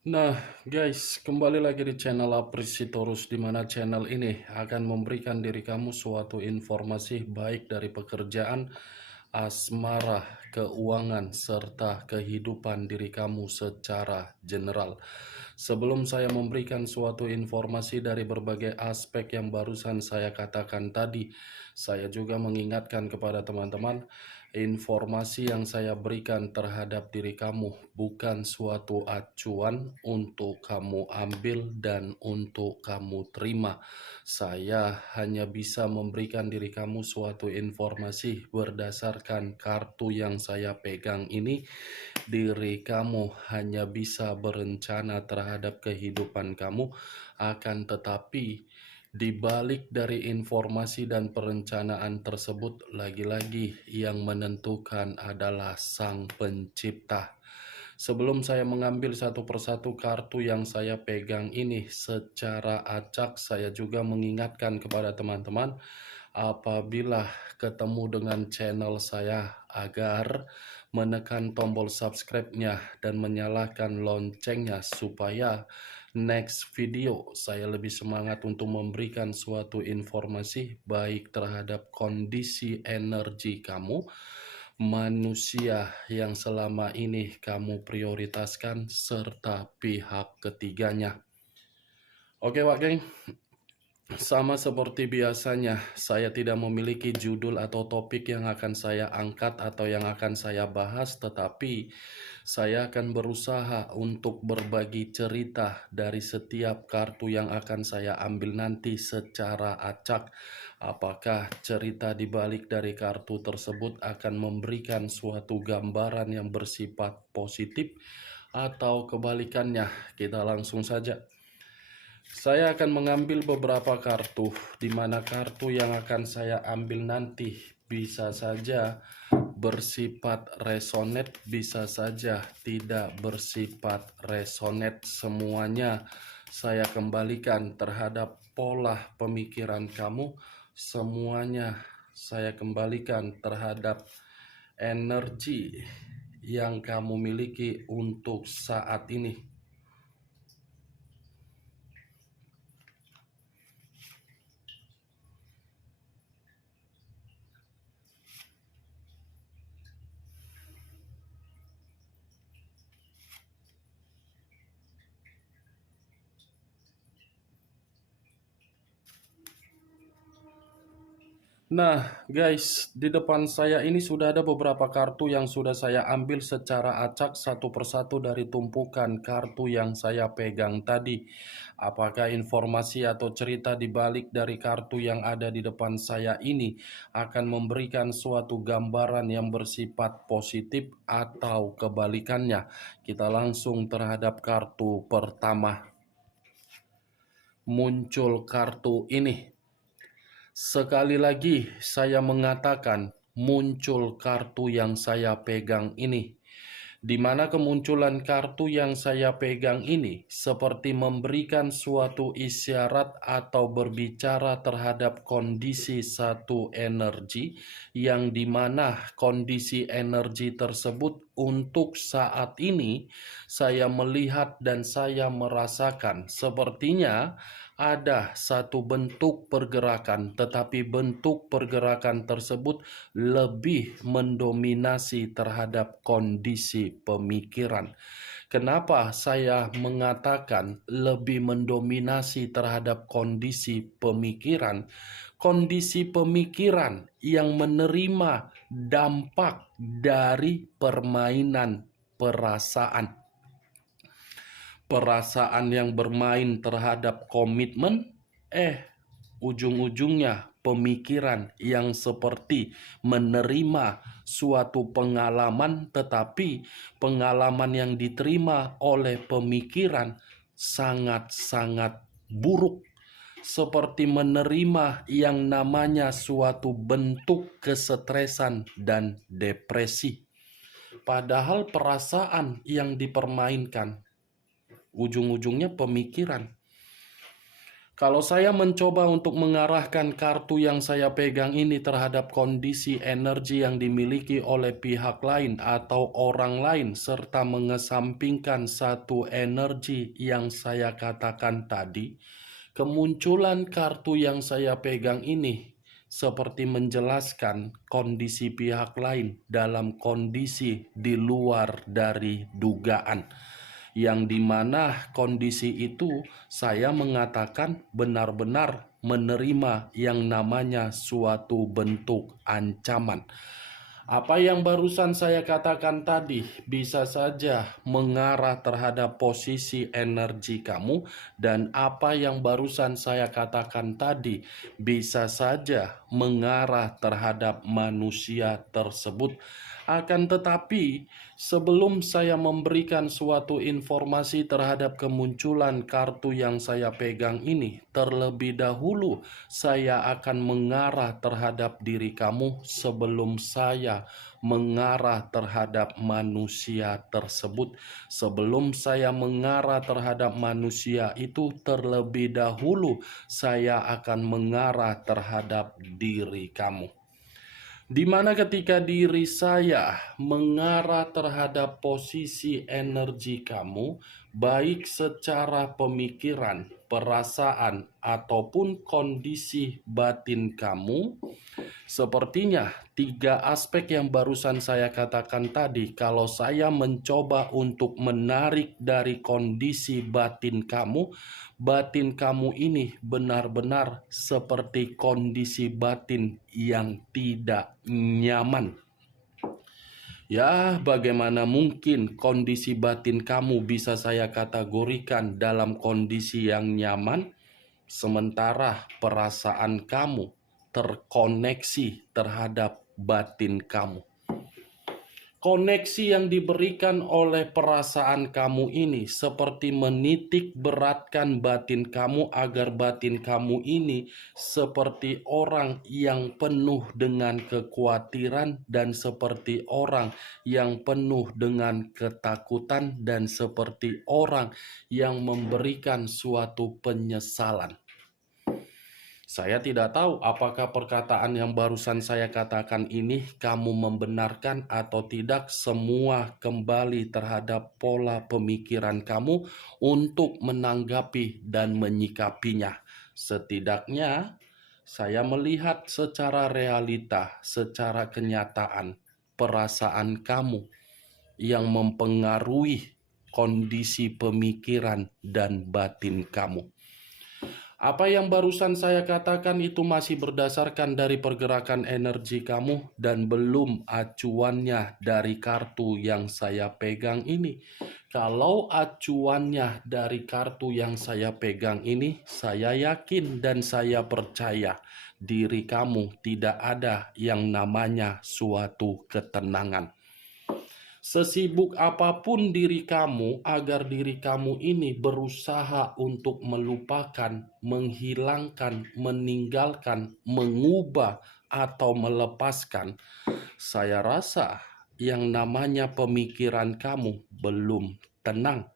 Nah, guys, kembali lagi di channel Aprisitorus, di mana channel ini akan memberikan diri kamu suatu informasi baik dari pekerjaan, asmara, keuangan, serta kehidupan diri kamu secara general. Sebelum saya memberikan suatu informasi dari berbagai aspek yang barusan saya katakan tadi, saya juga mengingatkan kepada teman-teman, informasi yang saya berikan terhadap diri kamu bukan suatu acuan untuk kamu ambil dan untuk kamu terima. Saya hanya bisa memberikan diri kamu suatu informasi berdasarkan kartu yang saya pegang ini. Diri kamu hanya bisa berencana terhadap kehidupan kamu, akan tetapi di balik dari informasi dan perencanaan tersebut, lagi-lagi yang menentukan adalah Sang Pencipta. Sebelum saya mengambil satu persatu kartu yang saya pegang ini secara acak, saya juga mengingatkan kepada teman-teman, apabila ketemu dengan channel saya, agar menekan tombol subscribe-nya dan menyalakan loncengnya supaya next video saya lebih semangat untuk memberikan suatu informasi baik terhadap kondisi energi kamu, manusia yang selama ini kamu prioritaskan, serta pihak ketiganya. Oke Wak Geng, sama seperti biasanya, saya tidak memiliki judul atau topik yang akan saya angkat atau yang akan saya bahas, tetapi saya akan berusaha untuk berbagi cerita dari setiap kartu yang akan saya ambil nanti secara acak. Apakah cerita di balik dari kartu tersebut akan memberikan suatu gambaran yang bersifat positif atau kebalikannya? Kita langsung saja. Saya akan mengambil beberapa kartu, di mana kartu yang akan saya ambil nanti bisa saja bersifat resonate, bisa saja tidak bersifat resonate. Semuanya saya kembalikan terhadap pola pemikiran kamu, semuanya saya kembalikan terhadap energi yang kamu miliki untuk saat ini. Nah, guys, di depan saya ini sudah ada beberapa kartu yang sudah saya ambil secara acak satu persatu dari tumpukan kartu yang saya pegang tadi. Apakah informasi atau cerita di balik dari kartu yang ada di depan saya ini akan memberikan suatu gambaran yang bersifat positif atau kebalikannya? Kita langsung terhadap kartu pertama. Muncul kartu ini. Sekali lagi saya mengatakan, muncul kartu yang saya pegang ini, di mana kemunculan kartu yang saya pegang ini seperti memberikan suatu isyarat atau berbicara terhadap kondisi satu energi, yang dimana kondisi energi tersebut untuk saat ini saya melihat dan saya merasakan sepertinya ada satu bentuk pergerakan, tetapi bentuk pergerakan tersebut lebih mendominasi terhadap kondisi pemikiran. Kenapa saya mengatakan lebih mendominasi terhadap kondisi pemikiran? Kondisi pemikiran yang menerima dampak dari permainan perasaan. Perasaan yang bermain terhadap komitmen, ujung-ujungnya pemikiran yang seperti menerima suatu pengalaman, tetapi pengalaman yang diterima oleh pemikiran sangat-sangat buruk, seperti menerima yang namanya suatu bentuk kesetresan dan depresi. Padahal perasaan yang dipermainkan ujung-ujungnya pemikiran. Kalau saya mencoba untuk mengarahkan kartu yang saya pegang ini terhadap kondisi energi yang dimiliki oleh pihak lain atau orang lain, serta mengesampingkan satu energi yang saya katakan tadi, kemunculan kartu yang saya pegang ini seperti menjelaskan kondisi pihak lain dalam kondisi di luar dari dugaan, yang dimana kondisi itu saya mengatakan benar-benar menerima yang namanya suatu bentuk ancaman. Apa yang barusan saya katakan tadi bisa saja mengarah terhadap posisi energi kamu, dan apa yang barusan saya katakan tadi bisa saja mengarah terhadap manusia tersebut. Akan tetapi, sebelum saya memberikan suatu informasi terhadap kemunculan kartu yang saya pegang ini, terlebih dahulu saya akan mengarah terhadap diri kamu sebelum saya mengarah terhadap manusia tersebut. Sebelum saya mengarah terhadap manusia itu, terlebih dahulu saya akan mengarah terhadap diri kamu. Di mana ketika diri saya mengarah terhadap posisi energi kamu, baik secara pemikiran, perasaan, ataupun kondisi batin kamu, sepertinya tiga aspek yang barusan saya katakan tadi, kalau saya mencoba untuk menarik dari kondisi batin kamu ini benar-benar seperti kondisi batin yang tidak nyaman. Ya, bagaimana mungkin kondisi batin kamu bisa saya kategorikan dalam kondisi yang nyaman, sementara perasaan kamu terkoneksi terhadap batin kamu. Koneksi yang diberikan oleh perasaan kamu ini seperti menitik beratkan batin kamu agar batin kamu ini seperti orang yang penuh dengan kekhawatiran dan seperti orang yang penuh dengan ketakutan dan seperti orang yang memberikan suatu penyesalan. Saya tidak tahu apakah perkataan yang barusan saya katakan ini kamu membenarkan atau tidak. Semua kembali terhadap pola pemikiran kamu untuk menanggapi dan menyikapinya. Setidaknya saya melihat secara realita, secara kenyataan, perasaan kamu yang mempengaruhi kondisi pemikiran dan batin kamu. Apa yang barusan saya katakan itu masih berdasarkan dari pergerakan energi kamu dan belum acuannya dari kartu yang saya pegang ini. Kalau acuannya dari kartu yang saya pegang ini, saya yakin dan saya percaya diri kamu tidak ada yang namanya suatu ketenangan. Sesibuk apapun diri kamu, agar diri kamu ini berusaha untuk melupakan, menghilangkan, meninggalkan, mengubah, atau melepaskan, saya rasa yang namanya pemikiran kamu belum tenang.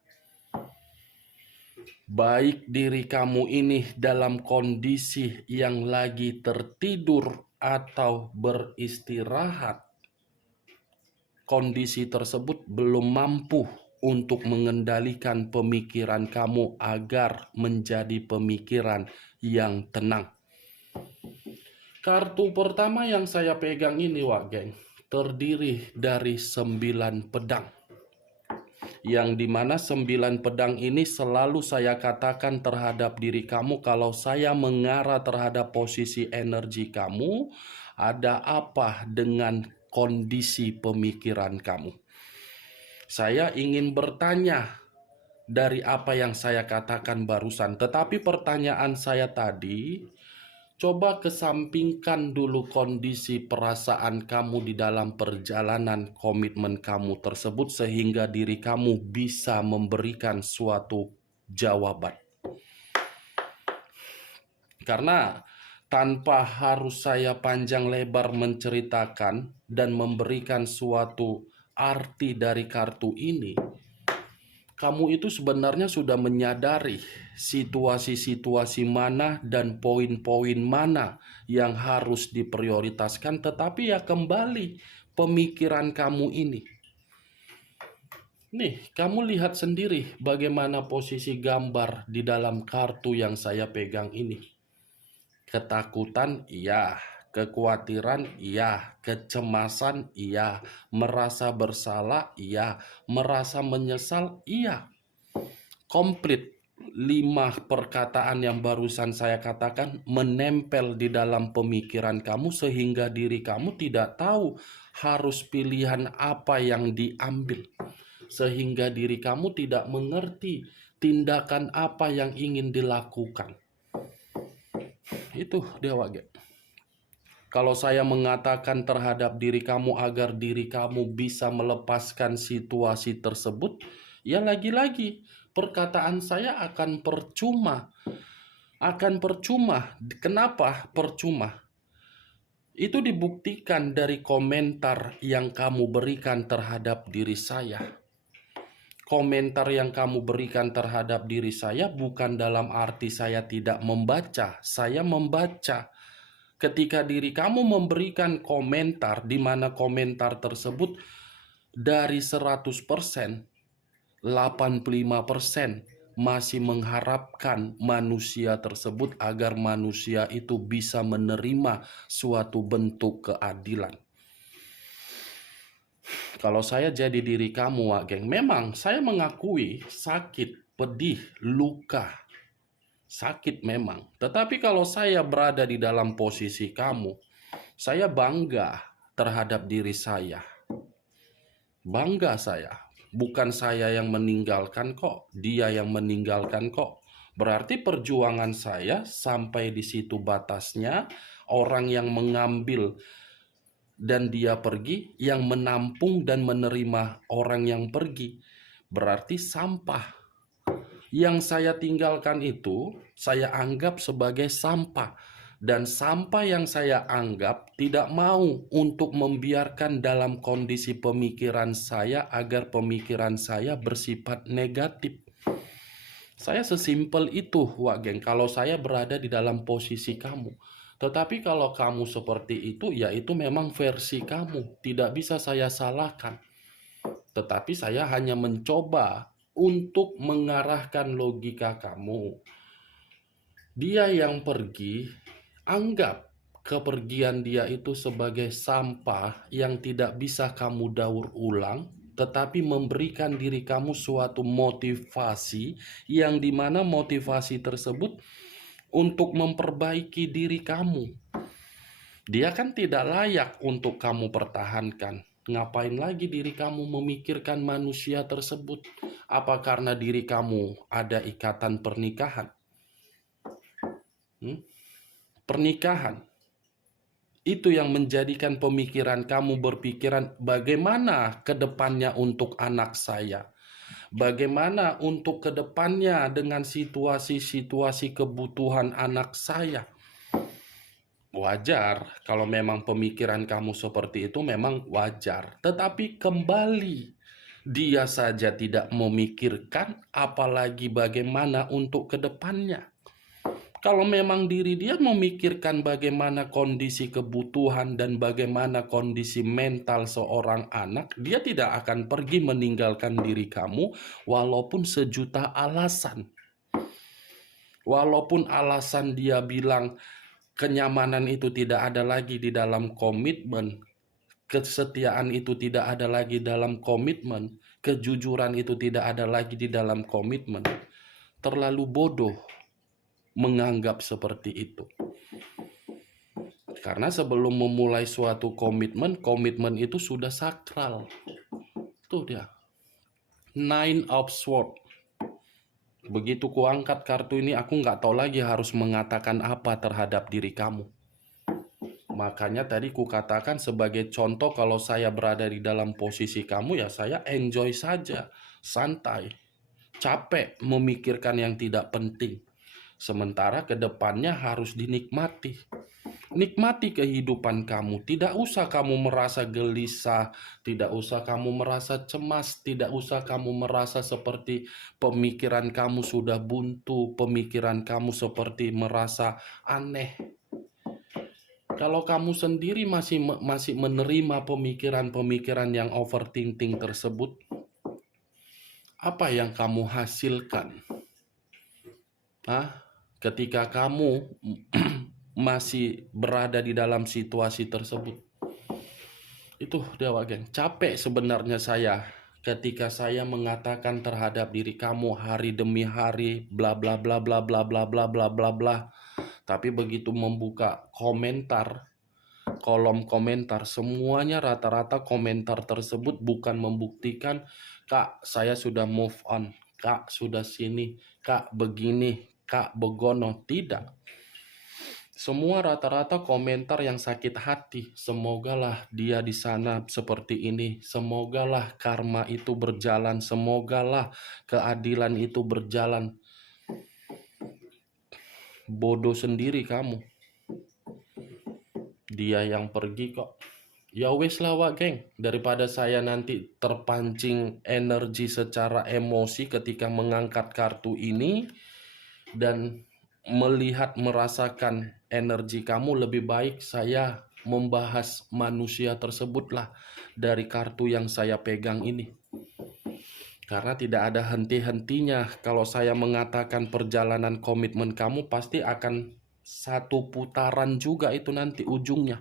Baik diri kamu ini dalam kondisi yang lagi tertidur atau beristirahat, kondisi tersebut belum mampu untuk mengendalikan pemikiran kamu agar menjadi pemikiran yang tenang. Kartu pertama yang saya pegang ini, Wak Geng, terdiri dari 9 pedang. Yang dimana 9 pedang ini selalu saya katakan terhadap diri kamu kalau saya mengarah terhadap posisi energi kamu, ada apa dengan kondisi pemikiran kamu. Saya ingin bertanya dari apa yang saya katakan barusan, tetapi pertanyaan saya tadi, coba kesampingkan dulu kondisi perasaan kamu di dalam perjalanan komitmen kamu tersebut sehingga diri kamu bisa memberikan suatu jawaban. Karena tanpa harus saya panjang lebar menceritakan dan memberikan suatu arti dari kartu ini, kamu itu sebenarnya sudah menyadari situasi-situasi mana dan poin-poin mana yang harus diprioritaskan, tetapi ya kembali pemikiran kamu ini. Nih, kamu lihat sendiri bagaimana posisi gambar di dalam kartu yang saya pegang ini. Ketakutan, iya. Kekhawatiran, iya. Kecemasan, iya. Merasa bersalah, iya. Merasa menyesal, iya. Komplit 5 perkataan yang barusan saya katakan menempel di dalam pemikiran kamu sehingga diri kamu tidak tahu harus pilihan apa yang diambil. Sehingga diri kamu tidak mengerti tindakan apa yang ingin dilakukan. Itu dia wage. Kalau saya mengatakan terhadap diri kamu agar diri kamu bisa melepaskan situasi tersebut, ya lagi-lagi perkataan saya akan percuma. Akan percuma. Kenapa percuma? Itu dibuktikan dari komentar yang kamu berikan terhadap diri saya. Komentar yang kamu berikan terhadap diri saya bukan dalam arti saya tidak membaca. Saya membaca. Ketika diri kamu memberikan komentar, di mana komentar tersebut dari 100%, 85% masih mengharapkan manusia tersebut agar manusia itu bisa menerima suatu bentuk keadilan. Kalau saya jadi diri kamu, Wak Geng, memang saya mengakui sakit, pedih, luka. Sakit memang. Tetapi kalau saya berada di dalam posisi kamu, saya bangga terhadap diri saya. Bangga saya. Bukan saya yang meninggalkan kok, dia yang meninggalkan kok. Berarti perjuangan saya sampai di situ batasnya, orang yang mengambil dan dia pergi, yang menampung dan menerima orang yang pergi, berarti sampah. Yang saya tinggalkan itu, saya anggap sebagai sampah. Dan sampah yang saya anggap tidak mau untuk membiarkan dalam kondisi pemikiran saya agar pemikiran saya bersifat negatif. Saya sesimpel itu, Wak Geng, kalau saya berada di dalam posisi kamu. Tetapi kalau kamu seperti itu, ya itu memang versi kamu. Tidak bisa saya salahkan. Tetapi saya hanya mencoba untuk mengarahkan logika kamu. Dia yang pergi, anggap kepergian dia itu sebagai sampah yang tidak bisa kamu daur ulang, tetapi memberikan diri kamu suatu motivasi yang dimana motivasi tersebut untuk memperbaiki diri kamu. Dia kan tidak layak untuk kamu pertahankan. Ngapain lagi diri kamu memikirkan manusia tersebut? Apa karena diri kamu ada ikatan pernikahan? Pernikahan. Itu yang menjadikan pemikiran kamu berpikiran bagaimana ke depannya untuk anak saya. Bagaimana untuk kedepannya dengan situasi-situasi kebutuhan anak saya. Wajar, kalau memang pemikiran kamu seperti itu memang wajar. Tetapi kembali, dia saja tidak memikirkan apalagi bagaimana untuk kedepannya. Kalau memang diri dia memikirkan bagaimana kondisi kebutuhan dan bagaimana kondisi mental seorang anak, dia tidak akan pergi meninggalkan diri kamu walaupun sejuta alasan. Walaupun alasan dia bilang kenyamanan itu tidak ada lagi di dalam komitmen, kesetiaan itu tidak ada lagi dalam komitmen, kejujuran itu tidak ada lagi di dalam komitmen. Terlalu bodoh menganggap seperti itu. Karena sebelum memulai suatu komitmen, komitmen itu sudah sakral. Tuh dia. Nine of Swords. Begitu kuangkat kartu ini, aku nggak tahu lagi harus mengatakan apa terhadap diri kamu. Makanya tadi kukatakan sebagai contoh, kalau saya berada di dalam posisi kamu, ya saya enjoy saja, santai. Capek memikirkan yang tidak penting. Sementara kedepannya harus dinikmati. Nikmati kehidupan kamu. Tidak usah kamu merasa gelisah, tidak usah kamu merasa cemas, tidak usah kamu merasa seperti pemikiran kamu sudah buntu, pemikiran kamu seperti merasa aneh. Kalau kamu sendiri masih menerima pemikiran-pemikiran yang overthinking tersebut, apa yang kamu hasilkan? Ketika kamu masih berada di dalam situasi tersebut. Itu Dewa Geng, capek sebenarnya saya ketika saya mengatakan terhadap diri kamu hari demi hari bla bla bla bla bla bla bla bla bla bla. Tapi begitu membuka komentar, kolom komentar, semuanya rata-rata komentar tersebut bukan membuktikan, Kak, saya sudah move on, Kak, sudah sini, Kak, begini, Kak, begono. Tidak. Semua rata-rata komentar yang sakit hati. Semogalah dia di sana seperti ini. Semogalah karma itu berjalan. Semogalah keadilan itu berjalan. Bodoh sendiri kamu. Dia yang pergi kok. Ya wes lah Wak Geng. Daripada saya nanti terpancing energi secara emosi ketika mengangkat kartu ini. Dan merasakan energi kamu, lebih baik saya membahas manusia tersebutlah dari kartu yang saya pegang ini. Karena tidak ada henti-hentinya. Kalau saya mengatakan perjalanan komitmen kamu, pasti akan satu putaran juga itu nanti ujungnya.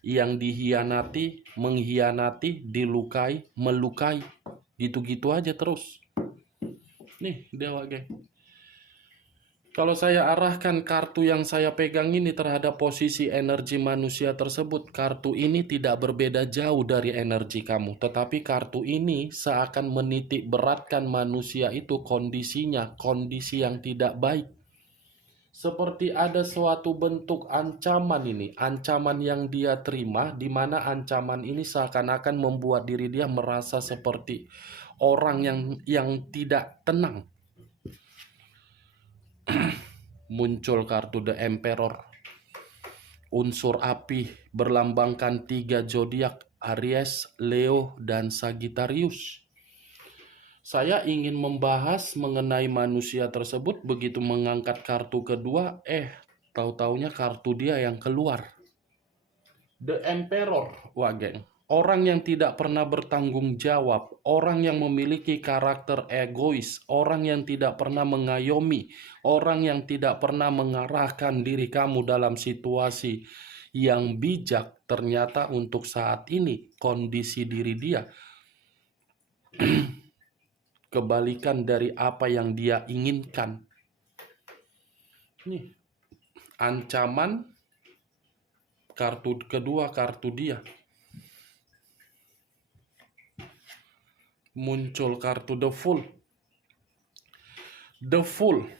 Yang dihianati, menghianati, dilukai, melukai. Gitu-gitu aja terus. Nih, Dewa Geng. Kalau saya arahkan kartu yang saya pegang ini terhadap posisi energi manusia tersebut, kartu ini tidak berbeda jauh dari energi kamu. Tetapi kartu ini seakan menitik beratkan manusia itu kondisinya, kondisi yang tidak baik. Seperti ada suatu bentuk ancaman ini, ancaman yang dia terima, di mana ancaman ini seakan-akan membuat diri dia merasa seperti orang yang tidak tenang. Muncul kartu The Emperor, unsur api berlambangkan 3 zodiak, Aries, Leo, dan Sagittarius. Saya ingin membahas mengenai manusia tersebut. Begitu mengangkat kartu kedua, tahu-taunya kartu dia yang keluar. The Emperor, Wak Geng. Orang yang tidak pernah bertanggung jawab, orang yang memiliki karakter egois, orang yang tidak pernah mengayomi, orang yang tidak pernah mengarahkan diri kamu dalam situasi yang bijak. Ternyata untuk saat ini kondisi diri dia kebalikan dari apa yang dia inginkan. Nih, ancaman kartu kedua, kartu dia. Muncul kartu The Fool. The Fool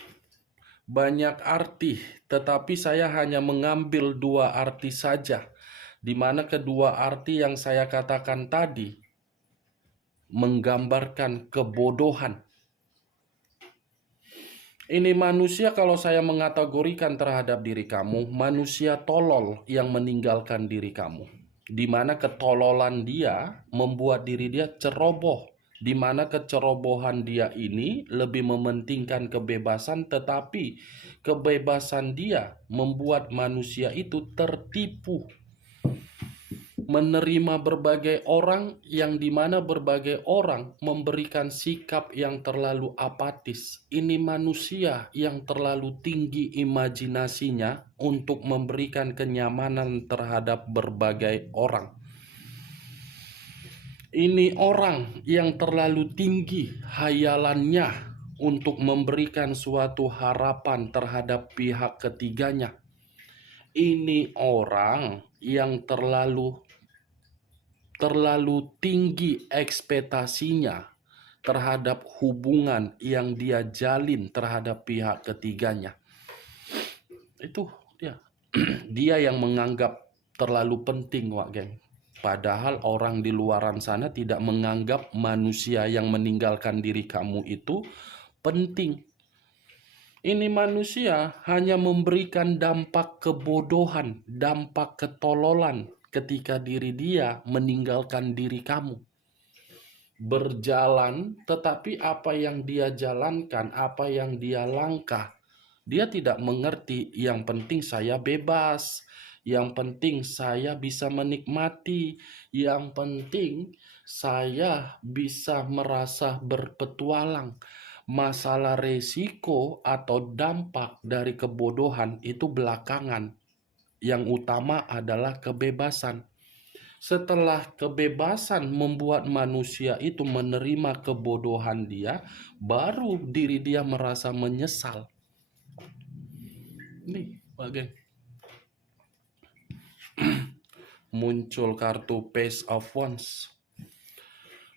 banyak arti, tetapi saya hanya mengambil 2 arti saja, di mana kedua arti yang saya katakan tadi menggambarkan kebodohan. Ini manusia, kalau saya mengategorikan terhadap diri kamu, manusia tolol yang meninggalkan diri kamu. Di mana ketololan dia membuat diri dia ceroboh. Di mana kecerobohan dia ini lebih mementingkan kebebasan, tetapi kebebasan dia membuat manusia itu tertipu. Menerima berbagai orang, yang dimana berbagai orang memberikan sikap yang terlalu apatis. Ini manusia yang terlalu tinggi imajinasinya untuk memberikan kenyamanan terhadap berbagai orang. Ini orang yang terlalu tinggi hayalannya untuk memberikan suatu harapan terhadap pihak ketiganya. Ini orang yang terlalu tinggi ekspektasinya terhadap hubungan yang dia jalin terhadap pihak ketiganya. Itu dia. Dia yang menganggap terlalu penting, Wak Geng. Padahal orang di luaran sana tidak menganggap manusia yang meninggalkan diri kamu itu penting. Ini manusia hanya memberikan dampak kebodohan, dampak ketololan ketika diri dia meninggalkan diri kamu. Berjalan, tetapi apa yang dia jalankan, apa yang dia langkah, dia tidak mengerti. Yang penting saya bebas, yang penting saya bisa menikmati, yang penting saya bisa merasa berpetualang. Masalah resiko atau dampak dari kebodohan itu belakangan. Yang utama adalah kebebasan. Setelah kebebasan membuat manusia itu menerima kebodohan dia, baru diri dia merasa menyesal. Nih, bagian muncul kartu Page of Wands.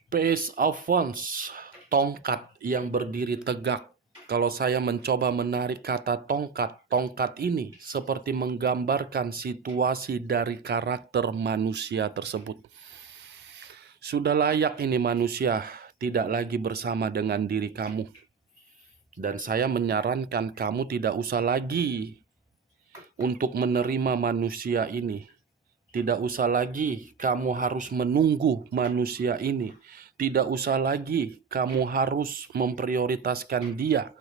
Page of Wands, tongkat yang berdiri tegak. Kalau saya mencoba menarik kata tongkat, tongkat ini seperti menggambarkan situasi dari karakter manusia tersebut. Sudah layak ini manusia tidak lagi bersama dengan diri kamu. Dan saya menyarankan kamu tidak usah lagi untuk menerima manusia ini. Tidak usah lagi kamu harus menunggu manusia ini. Tidak usah lagi kamu harus memprioritaskan dia.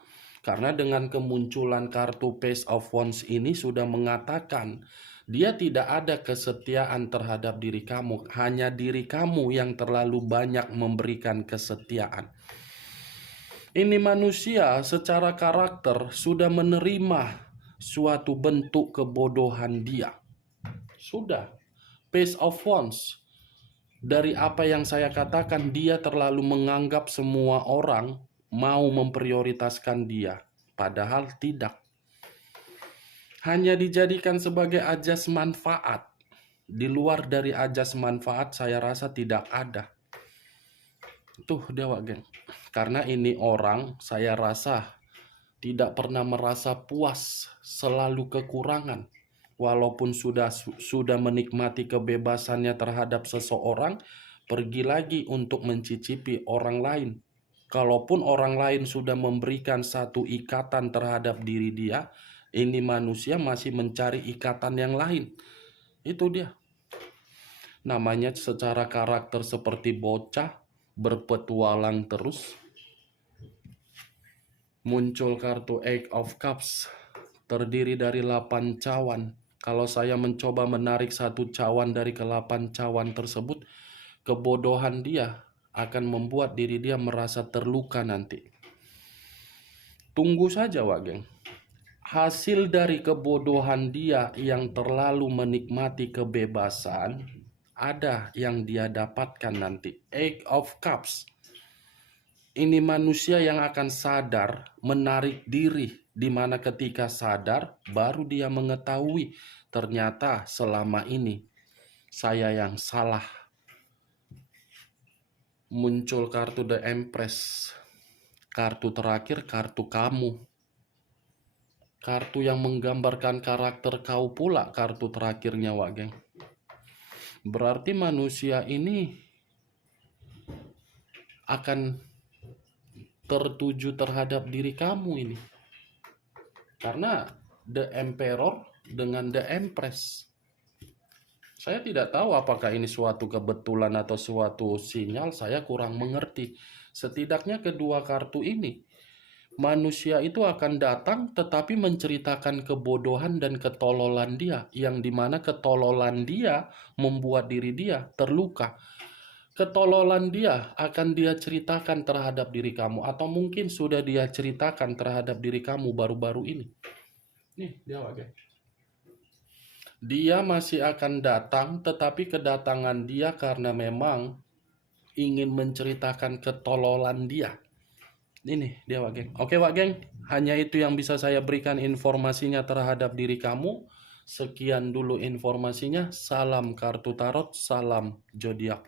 Karena dengan kemunculan kartu Page of Wands ini sudah mengatakan dia tidak ada kesetiaan terhadap diri kamu. Hanya diri kamu yang terlalu banyak memberikan kesetiaan. Ini manusia secara karakter sudah menerima suatu bentuk kebodohan dia. Sudah. Page of Wands. Dari apa yang saya katakan, dia terlalu menganggap semua orang mau memprioritaskan dia. Padahal tidak. Hanya dijadikan sebagai ajas manfaat. Di luar dari ajas manfaat saya rasa tidak ada. Tuh dewa geng. Karena ini orang saya rasa tidak pernah merasa puas, selalu kekurangan. Walaupun sudah menikmati kebebasannya terhadap seseorang, pergi lagi untuk mencicipi orang lain. Kalaupun orang lain sudah memberikan satu ikatan terhadap diri dia, ini manusia masih mencari ikatan yang lain. Itu dia. Namanya secara karakter seperti bocah, berpetualang terus. Muncul kartu Eight of Cups, terdiri dari 8 cawan. Kalau saya mencoba menarik satu cawan dari ke-8 cawan tersebut, kebodohan dia akan membuat diri dia merasa terluka nanti. Tunggu saja, Wageng. Hasil dari kebodohan dia yang terlalu menikmati kebebasan, ada yang dia dapatkan nanti. Eight of Cups. Ini manusia yang akan sadar, menarik diri, di mana ketika sadar, baru dia mengetahui ternyata selama ini saya yang salah. Muncul kartu The Empress. Kartu terakhir, kartu kamu. Kartu yang menggambarkan karakter kau pula, kartu terakhirnya, Wageng. Berarti manusia ini akan tertuju terhadap diri kamu ini. Karena The Emperor dengan The Empress. Saya tidak tahu apakah ini suatu kebetulan atau suatu sinyal, saya kurang mengerti. Setidaknya kedua kartu ini, manusia itu akan datang tetapi menceritakan kebodohan dan ketololan dia, yang dimana ketololan dia membuat diri dia terluka. Ketololan dia akan dia ceritakan terhadap diri kamu, atau mungkin sudah dia ceritakan terhadap diri kamu baru-baru ini. Nih, dia Wageng. Dia masih akan datang, tetapi kedatangan dia karena memang ingin menceritakan ketololan dia. Ini dia Wageng. Oke Wageng, hanya itu yang bisa saya berikan informasinya terhadap diri kamu. Sekian dulu informasinya. Salam kartu tarot, salam zodiak.